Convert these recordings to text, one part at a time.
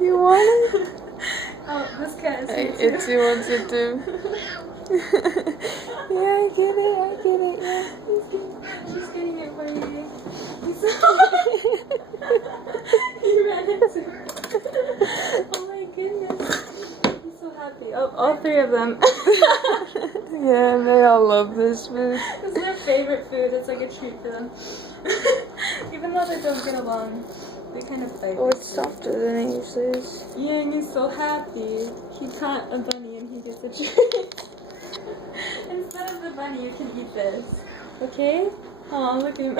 You want it? Oh, this cat is Hey, sweet Itzy wants it too. Yeah, I get it, yeah. She's getting it for you. He's so He ran into her. Oh my goodness. He's so happy. Oh, all three of them. Yeah, they all love this food. It's their favorite food. It's like a treat for them. Even though they don't get along, they kind of fight. Oh, it's softer than it usually is. Yang is so happy. He caught a bunny and he gets a treat. Instead of the bunny, you can eat this. Okay? Oh, look at him.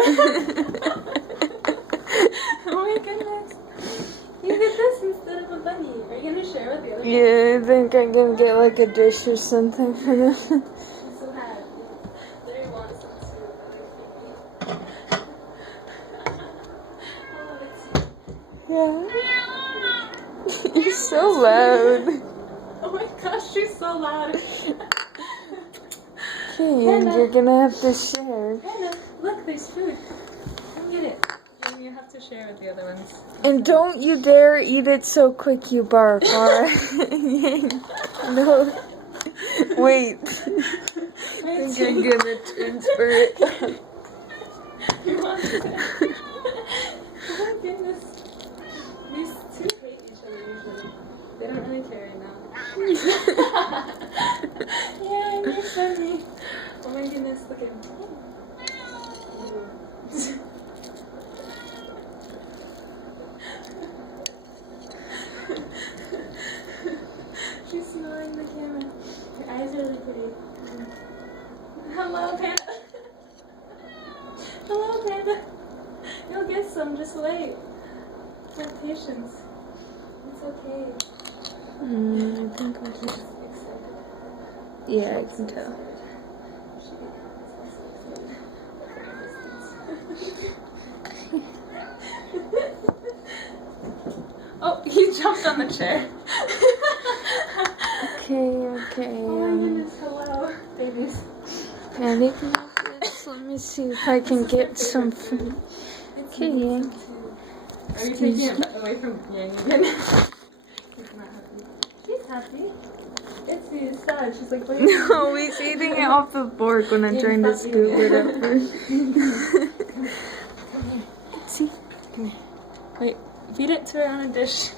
Oh my goodness. You get this instead of a bunny. Are you gonna share with the other Yeah, I think I'm gonna get like a dish or something for them. I'm so happy. Larry wants some too. Oh, it's Yeah. You're so loud. Oh my gosh, she's so loud. Okay, and you're gonna have to share. Hannah, look, there's food. Come get it. And you have to share with the other ones. And don't you dare eat it so quick you barf, alright? No. Wait. I think I'm gonna transfer it. You want it? Oh my goodness. These two hate each other usually. They don't really care right now. Yeah, you're funny. Oh my goodness, look at him. She's smiling at the camera. Her eyes are really pretty. Hello, Panda. Hello, Panda. You'll get some, just wait. Have patience. It's okay. I think I can. Excited. Yeah, I can tell. Oh, he jumped on the chair. Okay. Oh my goodness, hello, babies. Panic this. Let me see if I can get some food. Okay, Yang. Are you taking it away from Yang again? He's not happy. He's happy. It's sad. She's like, what are you No, he's eating it off the fork when I'm Yeah, trying to stop scoop eating it up. Come here. See? Come here. Wait, feed it to her on a dish.